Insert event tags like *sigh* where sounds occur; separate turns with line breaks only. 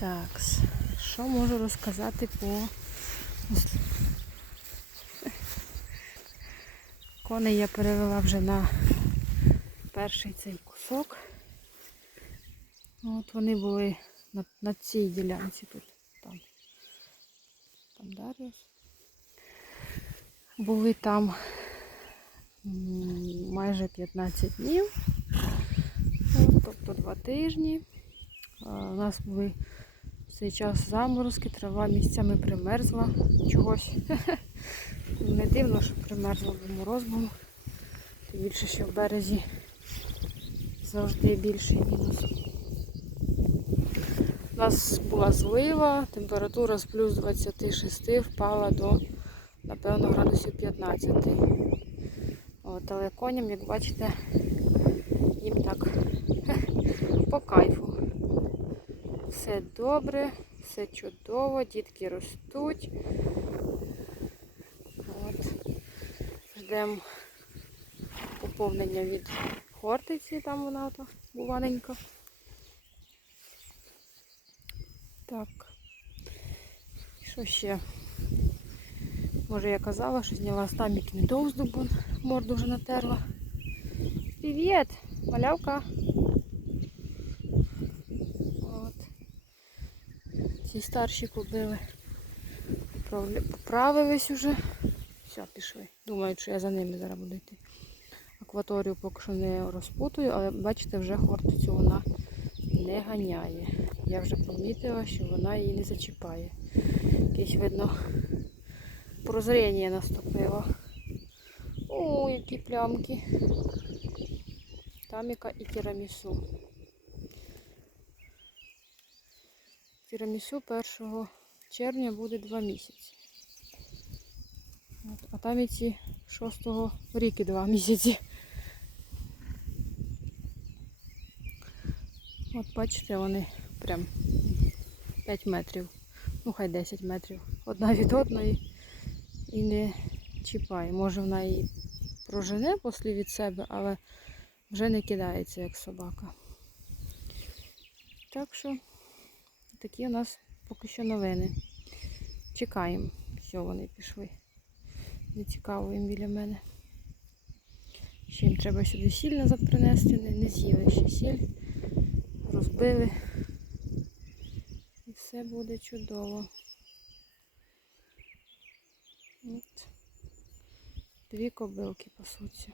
Так, що можу розказати по коней я перевела вже на перший цей кусок. От вони були на, на цій ділянці тут. Там, там Даріус. Були там майже 15 днів. Тобто два тижні. У нас були цей час заморозки, трава місцями примерзла чогось. *laughs* Не дивно, що примерзла, бо мороз був. Тим більше, що в березі завжди більший мінус. У нас була злива, температура з плюс 26 впала до, напевно, градусів 15. От, але коням, як бачите, їм так по кайфу. Все добре, все чудово, дітки ростуть. От. Ждемо поповнення від хортиці, там вона ото буваненька. Так. Що ще? Може я казала, що зняла стамік недовздо, бо морду вже натерла. Привіт, малявка. От. Ці старші кобили поправились уже. Все, пішли. Думаю, що я за ними зараз буду йти. Акваторію поки що не розпутую, але бачите, вже хортицю вона не ганяє. Я вже помітила, що вона її не зачіпає. Якесь видно прозріння наступило. О, які плямки. Таміка і тірамісу. Тірамісу 1 червня буде 2 місяці. От, а таміці 6 рік і 2 місяці. От бачите, вони прям 5 метрів, ну хай 10 метрів. Одна від одної і не чіпає. Може вона і прожене послі від себе, але вже не кидається, як собака. Так що такі у нас поки що новини. Чекаємо, що вони пішли. Не цікаво їм біля мене. Ще їм треба сюди сіль назад принести, не, не з'їли ще сіль, розбили. І все буде чудово. От. Дві кобилки пасуться.